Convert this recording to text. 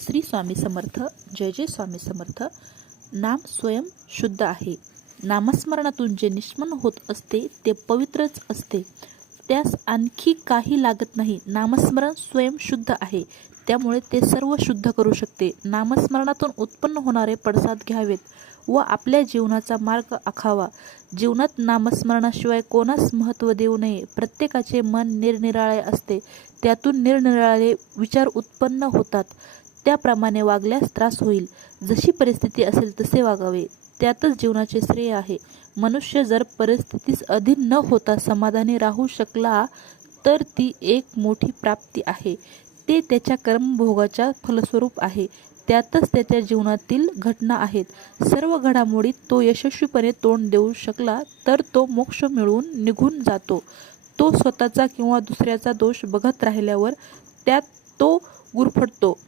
श्री स्वामी समर्थ. जय जय स्वामी समर्थ. नाम स्वयं शुद्ध आहे. नामस्मरणातून जे निष्मन होत असते ते पवित्रच असते. त्यास आणखी काही लागत नाही. नामस्मरण स्वयं शुद्ध आहे, त्यामुळे ते सर्व शुद्ध करू शकते. नामस्मरणातून उत्पन्न होणारे पडसाद घ्यावेत व आपल्या जीवनाचा मार्ग आखावा. जीवनात नामस्मरणाशिवाय कोणास महत्त्व देऊ नये. प्रत्येकाचे मन निरनिराळे असते, त्यातून निरनिराळे विचार उत्पन्न होतात. त्याप्रमाणे वागल्यास त्रास होईल. जशी परिस्थिती असेल तसे वागावे, त्यातच जीवनाचे श्रेय आहे. मनुष्य जर परिस्थितीस अधीन न होता समाधानी राहू शकला तर ती एक मोठी प्राप्ती आहे. ते त्याच्या कर्मभोगाच्या फलस्वरूप आहे. त्यातच त्याच्या जीवनातील घटना आहेत. सर्व घडामोडीत तो यशस्वीपणे तोंड देऊ शकला तर तो मोक्ष मिळवून निघून जातो. तो स्वतःचा किंवा दुसऱ्याचा दोष बघत राहिल्यावर त्यात तो गुरफटतो.